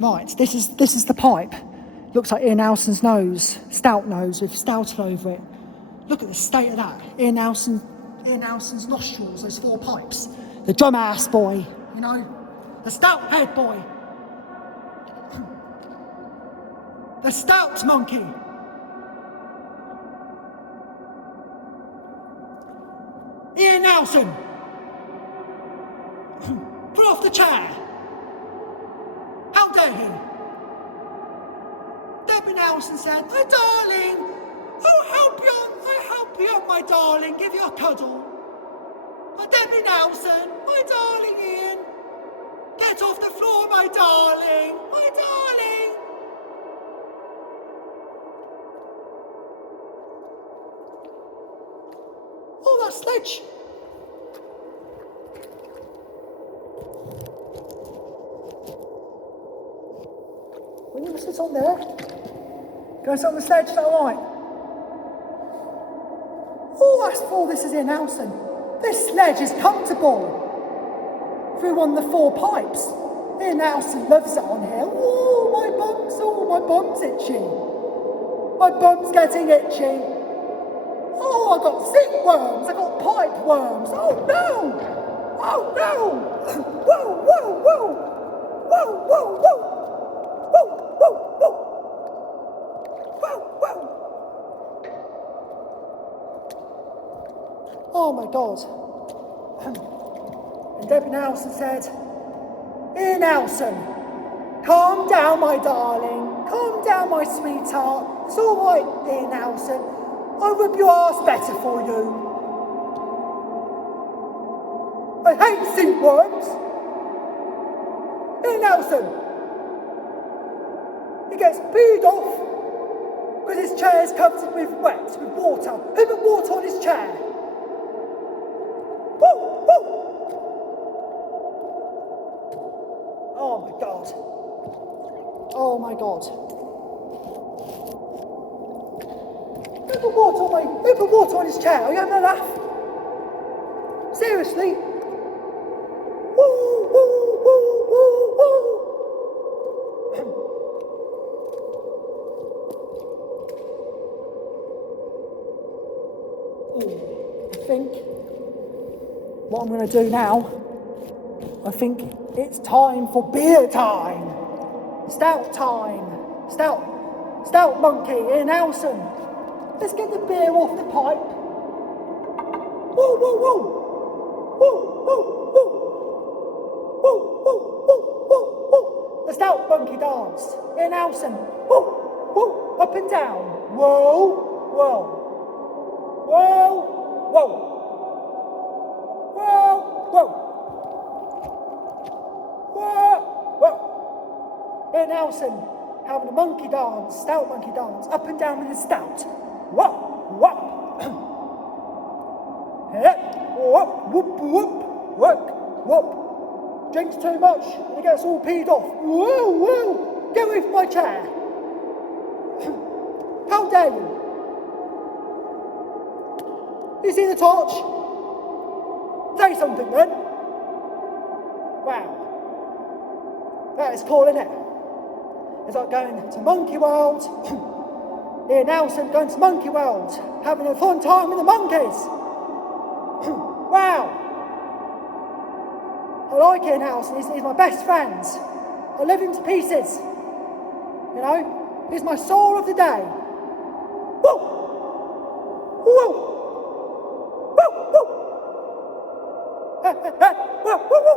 Right, this is the pipe. Looks like Ian Nelson's nose, stout nose with stout over it. Look at the state of that. Ian Nelson's nostrils, those 4 pipes. The drum ass boy, you know, the stout head boy. The stout monkey. Ian Nelson. Put off the chair. How dare he? Debbie Nelson said, "My darling, I'll help you out, my darling, give you a cuddle." Oh, Debbie Nelson, my darling Ian, get off the floor, my darling, my darling. Oh, that sledge. When you sit on there, go sit on the sledge, is that alright? Oh, that's full, this is Ian Nelson. This sledge is comfortable. Through one of the 4 pipes. Ian Nelson loves it on here. Oh, my bum's itchy. My bum's getting itchy. Oh, I got seat worms, I got pipe worms. Oh no! Oh no! Whoa, whoa, whoa! Whoa, whoa, whoa! Whoa, whoa, whoa! Whoa, whoa! Oh my God. And Debbie Nelson said, "Ian Nelson, calm down, my darling. Calm down, my sweetheart. It's all right, Ian Nelson. I'll rub your arse better for you. I hate seat worms. Ian Nelson. He gets peed off because his chair's covered with water. Who put water on his chair? Woo, woo. Oh my God. Oh my God. Who put water on his chair? Are you having a laugh? Seriously? Woo, woo, woo, woo, woo. I think what I'm going to do now, I think it's time for beer time. Stout time. Stout monkey, Ian Nelson. Let's get the beer off the pipe. Woo, woo, woo. Woo, woo, woo. Woo, woo, woo, woo, woo. The stout monkey dance. Ian Nelson. Woo, woo. Up and down. Whoa, whoa. Whoa, whoa. Whoa, whoa. Whoa, whoa. Ian Nelson having a monkey dance, stout monkey dance, up and down with his stout. Whoa, whoop. Whoop, whoop, whoop, whoop, whoop. Drinks too much and he gets all peed off. Whoa, whoa. Get away from my chair. How dare you? You see the torch? Say something then. Wow. That is cool, isn't it? It's like going to Monkey World. Ian Nelson going to Monkey World, having a fun time with the monkeys. Wow. I like Ian Nelson, he's my best friend. I love him to pieces. You know, he's my soul of the day. Woo! Woo! Woo! Woo! Woo! Woo!